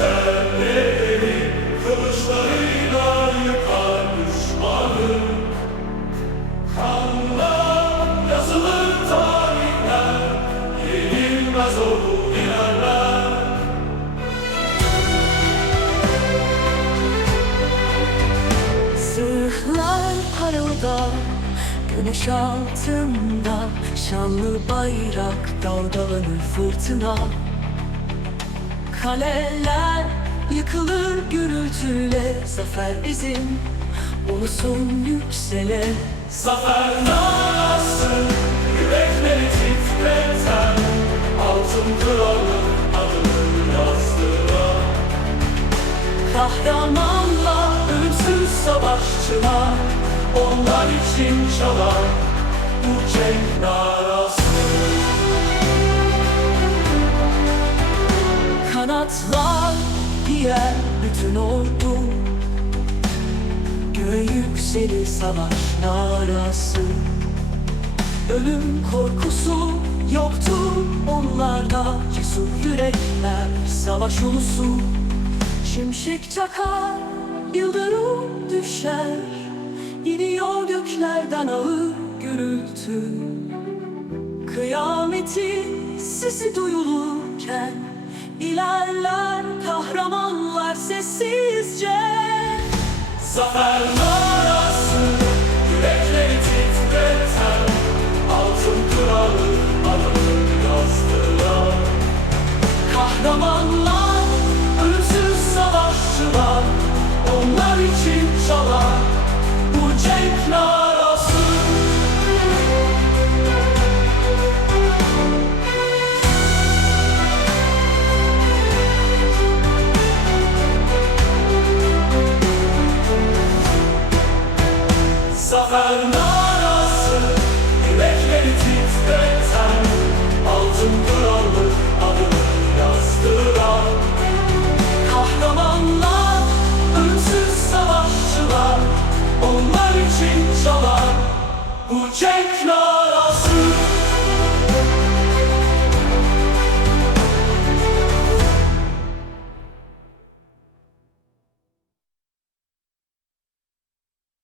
Tenlerini kılıçlarıyla yıkar düşmanı Kanla yazılır tarihler Yenilmez olur ilerler Zırhlar Güneş altında şanlı bayrak dalgalanır fırtına. Kaleler yıkılır gürültüyle. Zafer bizim ulusun yüksele. Zafer narası yürekleri titreten Altın kralın adını yazdılar Kahramanla Ölümsüz savaşçılar. Onlar için çalar Bu cenk narası kanatlar giyer bütün ordu. Göğe yükselir savaş narası Ölüm korkusu yoktu onlarda Cesur yürekler savaş ulusu. Şimşek çakar, yıldırım düşer. İniyor göklerden ağır gürültü. Kıyametin sesi duyulurken ilerler kahramanlar sessizce. Zafer narası yürekleri titreten Altın kralın adını yazdılar Kahramanlar, Zafer narası yürekleri titreten Altın krallık adını yazdılar Kahramanlar, Ölümsüz savaşçılar Onlar için çalar Bu cenk narası